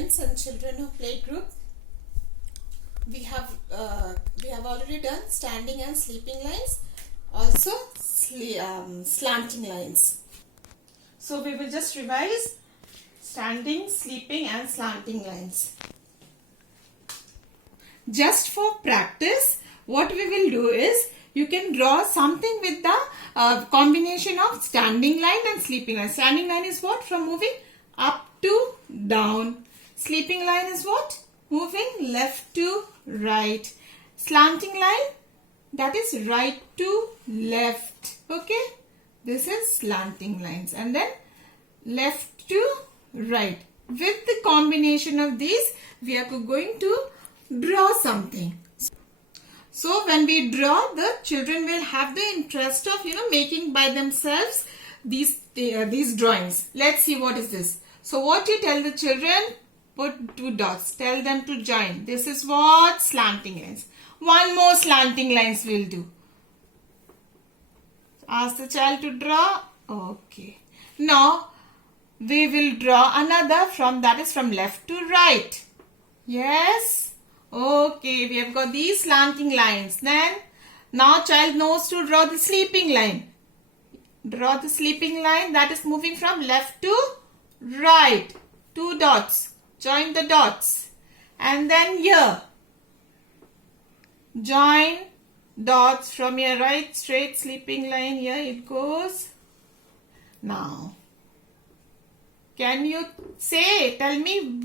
parents and children of playgroup. We have already done standing and sleeping lines, also slanting lines. So we will just revise standing, sleeping and slanting lines. Just for practice, what we will do is, you can draw something with the combination of standing line and sleeping line. Standing line is what? From moving up to down. Sleeping line is what? Moving left to right. Slanting line, that is right to left. Okay? This is slanting lines. And then left to right. With the combination of these, we are going to draw something. So when we draw, the children will have the interest of making by themselves these drawings. Let's see what is this. So what you tell the children? Put 2 dots. Tell them to join. This is what? Slanting lines. One more slanting lines will do. Ask the child to draw. Okay. Now we will draw another from left to right. Yes. Okay, we have got these slanting lines. Then, now child knows to draw the sleeping line. Draw the sleeping line, that is moving from left to right. 2 dots. Join the dots. And then here. Join dots from your right straight sleeping line. Here it goes. Now, can you tell me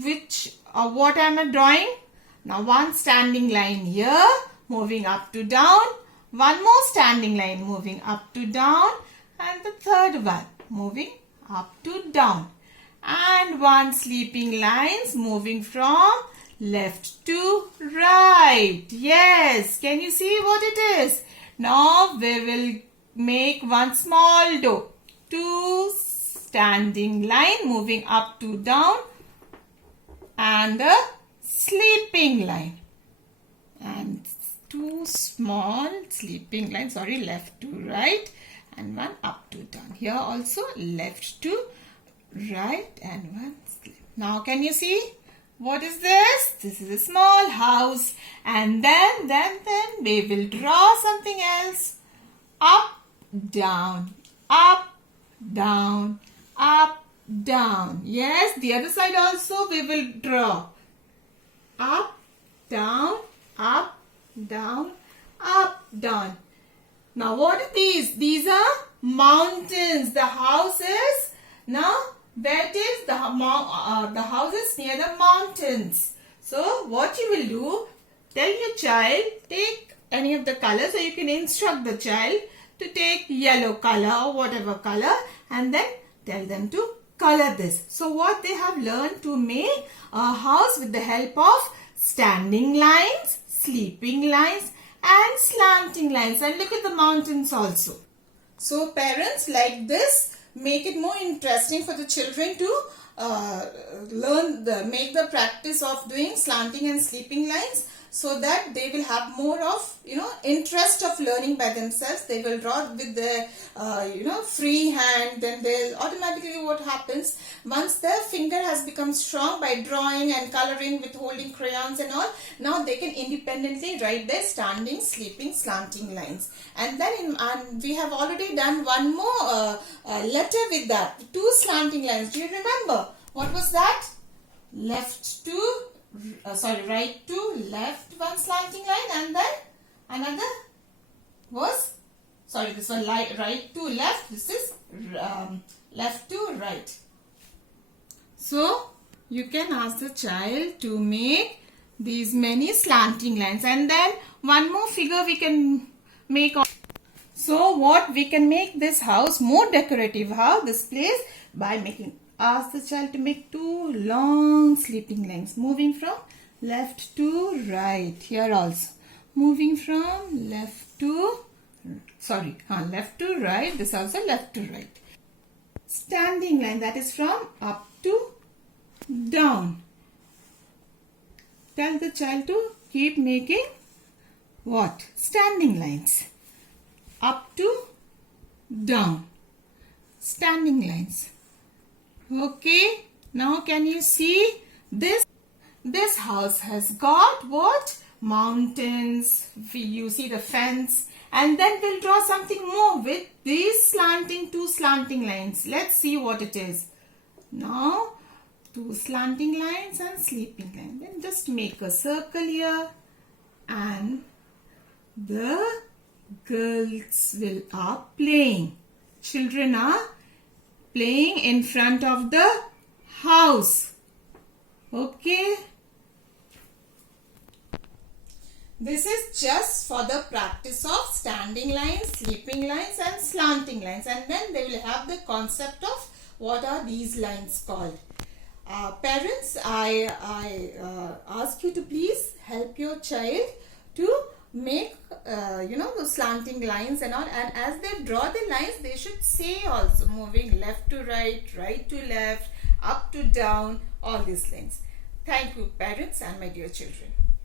what am I drawing? Now one standing line here, moving up to down. One more standing line moving up to down. And the third one moving up to down. And one sleeping lines moving from left to right. Yes, can you see what it is? Now we will make one small door. 2 standing line moving up to down. And the sleeping line, and 2 small sleeping lines, left to right and one up to down. Here also left to right and one sleep. Now can you see what is this? This is a small house, and then we will draw something else. Up, down, up, down, up, down. Yes, the other side also we will draw. Up, down, up, down, up, down. Now what are these? These are mountains. The house is, now where it is? The house is near the mountains. So what you will do, tell your child, take any of the colors, so you can instruct the child to take yellow color or whatever color, and then tell them to color this. So what they have learned to make a house with the help of standing lines, sleeping lines and slanting lines. And look at the mountains also. So parents, like this, make it more interesting for the children to make the practice of doing slanting and sleeping lines, so that they will have more of interest of learning by themselves. They will draw with their free hand. Then they'll automatically, what happens, once their finger has become strong by drawing and coloring with holding crayons and all, now they can independently write their standing, sleeping, slanting lines. And then we have already done one more letter with that, 2 slanting lines. Do you remember what was that? Right to left, one slanting line, and then another was, this was right to left, this is left to right. So you can ask the child to make these many slanting lines, and then one more figure we can make. So what we can make this house more decorative, this place, by ask the child to make 2 long sleeping lines moving from left to right. Here also moving from left to right. This also left to right. Standing line, that is from up to down. Tell the child to keep making what? Standing lines. Up to down. Standing lines. Okay. Now can you see This house has got what? Mountains. You see the fence. And then we'll draw something more with these two slanting lines. Let's see what it is. Now, two slanting lines and sleeping line. Then just make a circle here. And the girls are playing. Children are playing in front of the house. Okay. This is just for the practice of standing lines, sleeping lines and slanting lines. And then they will have the concept of what are these lines called. Parents, I ask you to please help your child to make those slanting lines and all. And as they draw the lines, they should say also moving left to right, right to left, up to down, all these lines. Thank you, parents and my dear children.